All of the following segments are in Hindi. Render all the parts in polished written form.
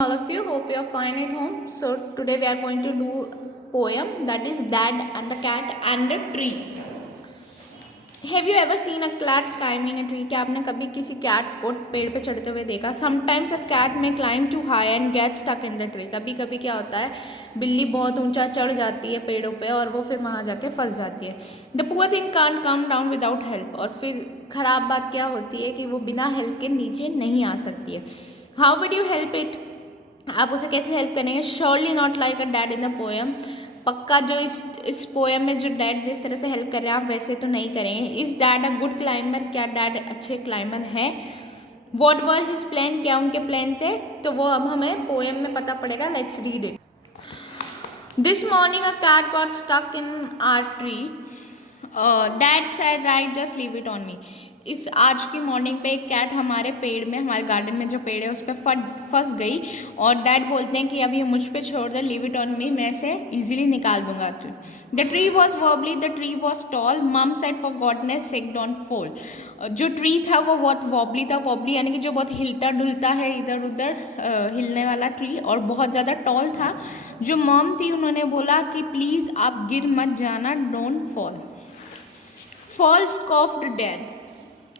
All of you, hope you are fine at home. So today we are going to do poem that is Dad and the Cat and the Tree. Have you ever seen a cat climbing a tree? क्या आपने कभी किसी कैट को पेड़ पे चढ़ते हुए देखा? Sometimes a cat may climb too high and get stuck in the tree. कभी कभी क्या होता है, बिल्ली बहुत ऊंचा चढ़ जाती है पेड़ों पे और वो फिर वहाँ जाके फंस जाती है. The poor thing can't come down without help. और फिर खराब बात क्या होती है कि वो बिना हेल्प के नीचे नहीं आ सकती है. How would you help it? आप उसे कैसे हेल्प करेंगे? Surely not like a dad in the poem. पक्का जो इस पोएम में जो डैड जिस तरह से हेल्प कर रहे हैं आप वैसे तो नहीं करेंगे. Is dad a good climber? क्या डैड अच्छे क्लाइंबर हैं? What were his plan? क्या उनके प्लान थे? तो वो अब हमें पोएम में पता पड़ेगा. Let's read it. This morning a cat got stuck in our tree. Dad said right just leave it on me. इस आज की मॉर्निंग पे एक कैट हमारे पेड़ में, हमारे गार्डन में जो पेड़ है उस पर फंस गई और डैड बोलते हैं कि अब ये मुझ पे छोड़ दे, लीव इट ऑन मी, मैं इसे इजीली निकाल दूंगा. The tree was wobbly, the tree was tall, mum said for goodness sake don't fall. जो ट्री था वो बहुत वॉबली था. वॉबली यानी कि जो बहुत हिलता डुलता है, इधर उधर हिलने वाला ट्री, और बहुत ज़्यादा टॉल था. जो मम थी उन्होंने बोला कि प्लीज़ आप गिर मत जाना, don't fall. Fall scoffed dad.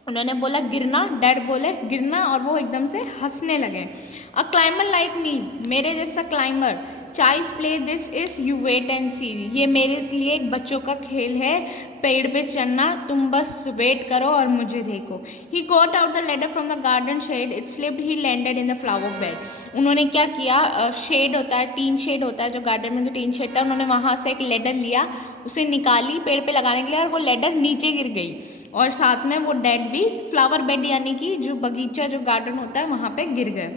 उन्होंने बोला गिरना, डैड बोले गिरना, और वो एकदम से हंसने लगे. अ क्लाइंबर लाइक मी, मेरे जैसा climber. Child play this is you wait and see. ये मेरे लिए एक बच्चों का खेल है, पेड़ पे चढ़ना, तुम बस वेट करो और मुझे देखो. He got out the ladder from the garden shed, it slipped, he landed in the flower bed. उन्होंने क्या किया, शेड होता है, टीन शेड होता है जो गार्डन में टीन शेड था, उन्होंने वहाँ से एक लेडर लिया, उसे निकाली पेड़ पे लगाने के लिए, और वो लेडर नीचे गिर गई. और साथ में वो डैड भी फ्लावर बेड यानी कि जो बगीचा जो गार्डन होता है वहाँ पे गिर गए.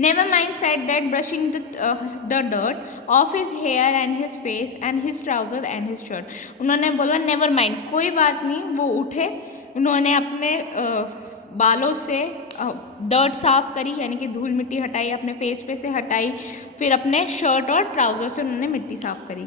Never mind said dad brushing the dirt off his hair and his face and his trouser and his shirt. उन्होंने बोला नेवर माइंड, कोई बात नहीं. वो उठे, उन्होंने अपने बालों से डर्ट साफ करी यानी कि धूल मिट्टी हटाई, अपने फेस पे से हटाई, फिर अपने शर्ट और ट्राउजर से उन्होंने मिट्टी साफ करी.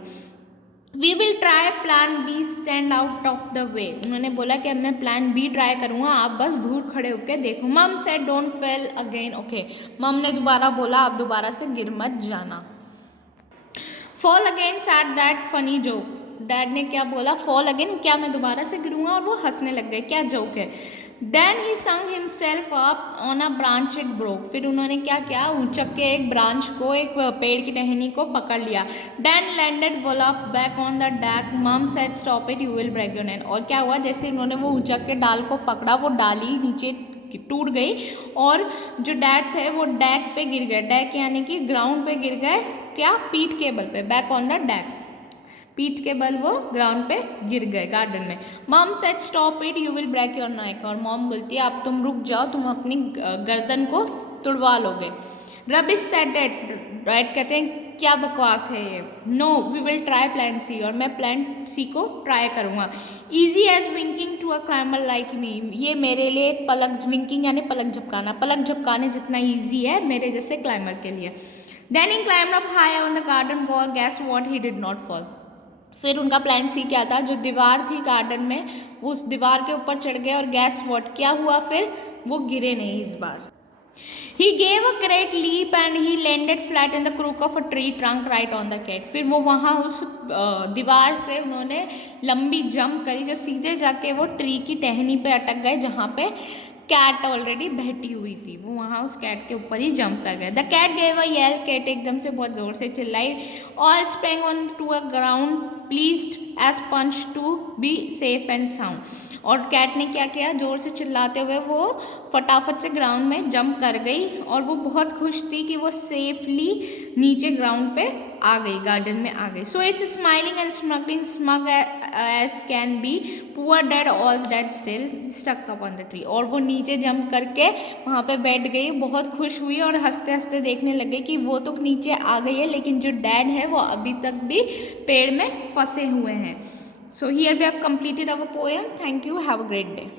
We will try plan B, stand out of the way. उन्होंने बोला कि अब मैं प्लान बी ट्राई करूँगा, आप बस दूर खड़े होकर देखो. मम said don't fail again. Okay, मम ने दोबारा बोला आप दोबारा से गिर मत जाना. Fall again sad that funny joke. Dad ने क्या बोला, फॉल अगेन, क्या मैं दोबारा से गिरूंगा, और वो हंसने लग गए, क्या जोक है. देन ही संग himself up on a branch, it broke. फिर उन्होंने क्या किया, उचक के एक ब्रांच को, एक पेड़ की टहनी को पकड़ लिया. Then landed wallop back on the deck, mum said stop it, you will break your neck. और क्या हुआ, जैसे उन्होंने वो उचक के डाल को पकड़ा, वो डाली नीचे टूट गई और जो डैड थे वो डैक पे गिर गए. डैक यानी कि ग्राउंड पे गिर गए, क्या, पीठ के बल पे, बैक ऑन द डैक, पीठ के बल वो ग्राउंड पे गिर गए गार्डन में. Mom said stop it, you will break your neck. और मॉम बोलती है अब तुम रुक जाओ, तुम अपनी गर्दन को तुड़वा लोगे. रबिश सेड डैड कहते हैं क्या बकवास है ये. No we will try plan C, और मैं प्लान सी को ट्राई करूँगा. Easy as winking to a climber like me. ये मेरे लिए पलक, विंकिंग यानी पलक झपकाना, पलक झपकाने जितना ईजी है मेरे जैसे क्लाइंबर के लिए. Then he climbed up high on the garden wall, guess what, he did not fall. फिर उनका प्लान सी क्या था, जो दीवार थी गार्डन में वो उस दीवार के ऊपर चढ़ गए, और गैस व्हाट, क्या हुआ, फिर वो गिरे नहीं इस बार. He gave a great leap and he landed flat in the crook of a tree trunk right on the cat. फिर वो वहाँ उस दीवार से उन्होंने लंबी जंप करी, जो सीधे जाके वो ट्री की टहनी पे अटक गए जहाँ पे कैट ऑलरेडी बैठी हुई थी. वो वहाँ उस कैट के ऊपर ही जंप कर गए. The cat gave a yell, cat एकदम से बहुत ज़ोर से चिल्लाई. All sprang on to a ground pleased as punch to be safe and sound. और कैट ने क्या किया, जोर से चिल्लाते हुए वो फटाफट से ग्राउंड में जंप कर गई, और वो बहुत खुश थी कि वो सेफली नीचे ग्राउंड पे आ गई, गार्डन में आ गई. So it's smiling and smuggling, smug as can be, poor dad all dad still stuck up on the tree. और वो नीचे जंप करके वहाँ पे बैठ गई, बहुत खुश हुई और हंसते हंसते देखने लगे कि वो तो नीचे आ गई है लेकिन जो डैड है वो अभी तक भी पेड़ में फंसे हुए हैं. So here we have completed our poem. Thank you. Have a great day.